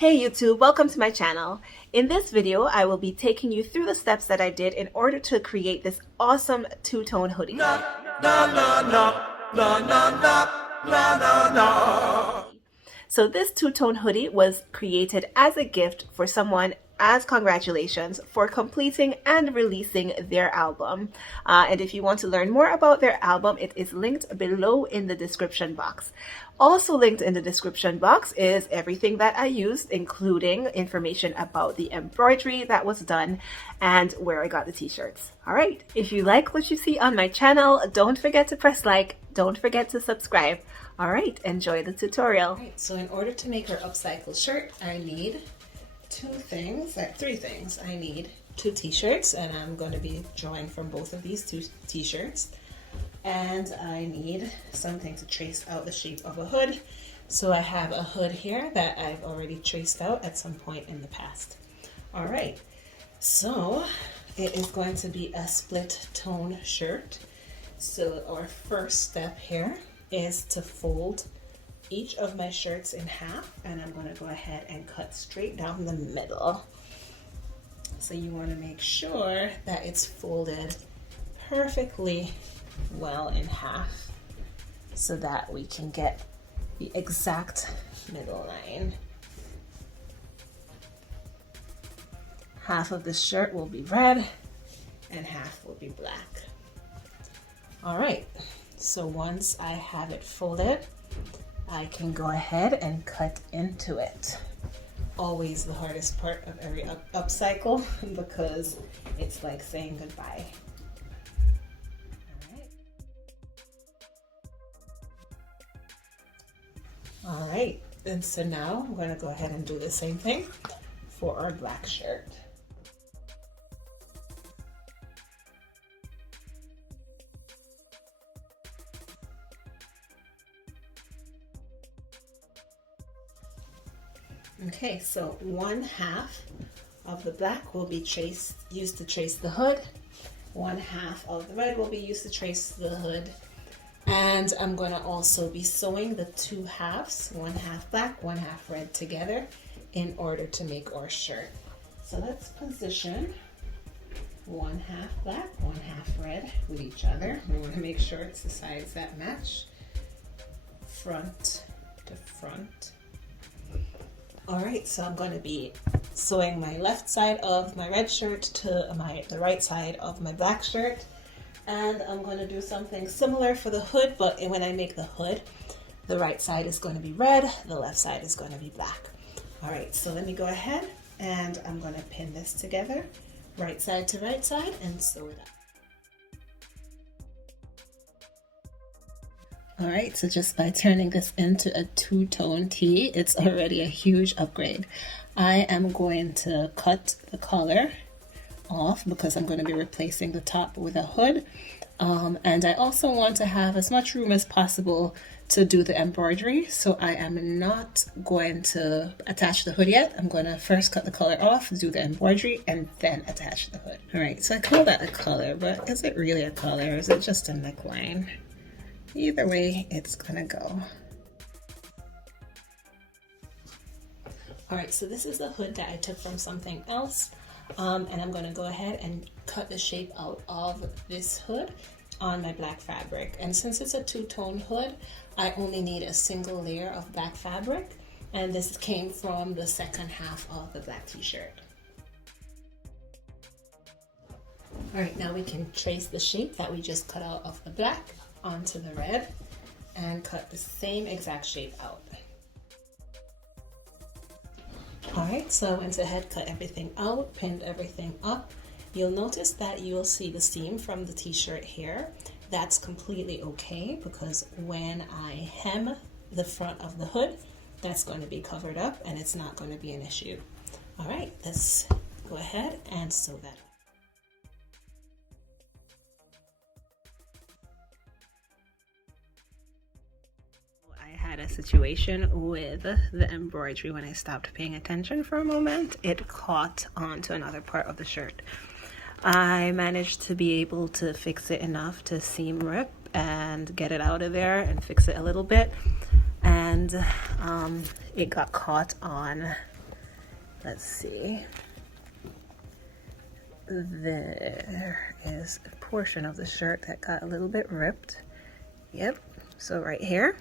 Hey YouTube, welcome to my channel. In this video, I will be taking you through the steps that I did in order to create this awesome two-tone hoodie. So this two-tone hoodie was created as a gift for someone as congratulations for completing and releasing their album. And if you want to learn more about their album, it is linked below in the description box. Also linked in the description box is everything that I used, including information about the embroidery that was done and where I got the t-shirts. All right, if you like what you see on my channel, don't forget to press like, don't forget to subscribe. All right, enjoy the tutorial. All right, so in order to make our upcycle shirt, I need three things. I need two t-shirts, and I'm going to be drawing from both of these two t-shirts. And I need something to trace out the shape of a hood. So I have a hood here that I've already traced out at some point in the past. All right, so it is going to be a split tone shirt. So our first step here is to fold each of my shirts in half, and I'm going to go ahead and cut straight down the middle. So you want to make sure that it's folded perfectly well in half so that we can get the exact middle line. Half of the shirt will be red and half will be black. All right, so once I have it folded, I can go ahead and cut into it. Always the hardest part of every upcycle because it's like saying goodbye. All right, and so now I'm going to go ahead and do the same thing for our black shirt. Okay, so one half of the black will be used to trace the hood. One half of the red will be used to trace the hood. And I'm going to also be sewing the two halves, one half black, one half red together in order to make our shirt. So let's position one half black, one half red with each other. We want to make sure it's the sides that match, front to front. All right, so I'm going to be sewing my left side of my red shirt to the right side of my black shirt. And I'm going to do something similar for the hood, but when I make the hood, the right side is going to be red, the left side is going to be black. All right, so let me go ahead and I'm going to pin this together, right side to right side, and sew it up. All right, so just by turning this into a two-tone tee, it's already a huge upgrade. I am going to cut the collar off because I'm going to be replacing the top with a hood, and I also want to have as much room as possible to do the embroidery, so I am not going to attach the hood yet. I'm going to first cut the collar off, do the embroidery, and then attach the hood. All right, so I call that a collar, but is it really a collar or is it just a neckline? Either way, it's gonna go. All right, so this is the hood that I took from something else. And I'm going to go ahead and cut the shape out of this hood on my black fabric. And since it's a two-tone hood, I only need a single layer of black fabric. And this came from the second half of the black t-shirt. All right, now we can trace the shape that we just cut out of the black onto the red and cut the same exact shape out. All right, so I went ahead, cut everything out, pinned everything up. You'll notice that you'll see the seam from the t-shirt here. That's completely okay because when I hem the front of the hood, that's going to be covered up and it's not going to be an issue. All right, let's go ahead and sew that up. Had a situation with the embroidery when I stopped paying attention for a moment. It caught onto another part of the shirt. I managed to be able to fix it enough to seam rip and get it out of there and fix it a little bit, and it got caught on let's see. There is a portion of the shirt that got a little bit ripped. Yep, so right here.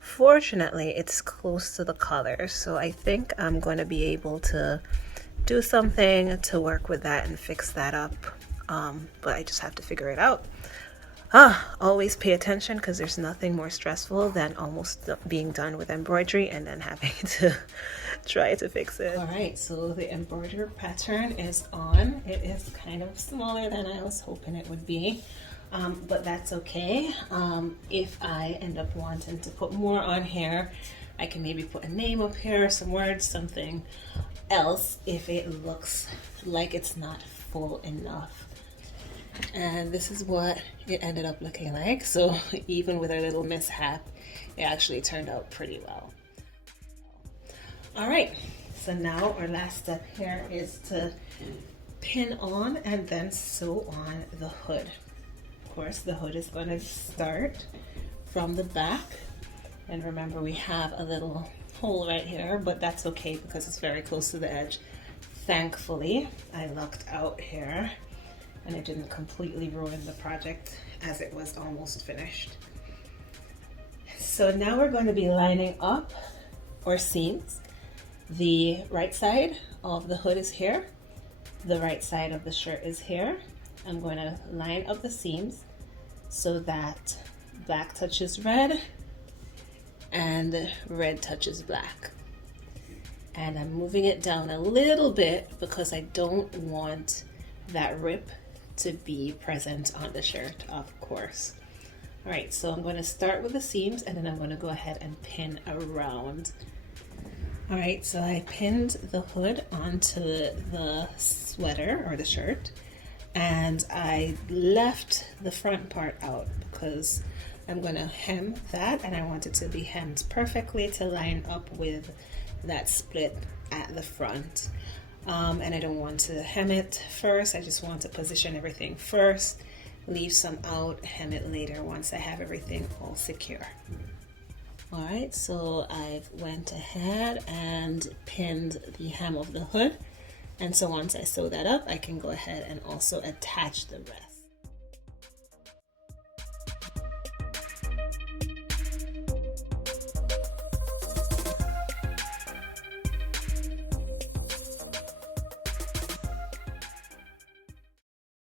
Fortunately, it's close to the collar, so I think I'm going to be able to do something to work with that and fix that up. But I just have to figure it out. Always pay attention, because there's nothing more stressful than almost being done with embroidery and then having to try to fix it. All right, so the embroidery pattern is on. It is kind of smaller than I was hoping it would be, but that's okay. If I end up wanting to put more on here, I can maybe put a name up here, some words, something else if it looks like it's not full enough. And this is what it ended up looking like. So even with a little mishap, it actually turned out pretty well. All right, so now our last step here is to pin on and then sew on the hood. Of course, the hood is going to start from the back, and remember we have a little hole right here, but that's okay because it's very close to the edge. Thankfully, I lucked out here and it didn't completely ruin the project as it was almost finished. So now we're going to be lining up our seams. The right side of the hood is here. The right side of the shirt is here. I'm going to line up the seams so that black touches red and red touches black. And I'm moving it down a little bit because I don't want that rip to be present on the shirt, of course. All right, so I'm going to start with the seams and then I'm going to go ahead and pin around. All right, so I pinned the hood onto the sweater or the shirt, and I left the front part out because I'm going to hem that, and I want it to be hemmed perfectly to line up with that split at the front. And I don't want to hem it first. I just want to position everything first, leave some out, hem it later once I have everything all secure. All right, so I've went ahead and pinned the hem of the hood, and so once I sew that up, I can go ahead and also attach the rest.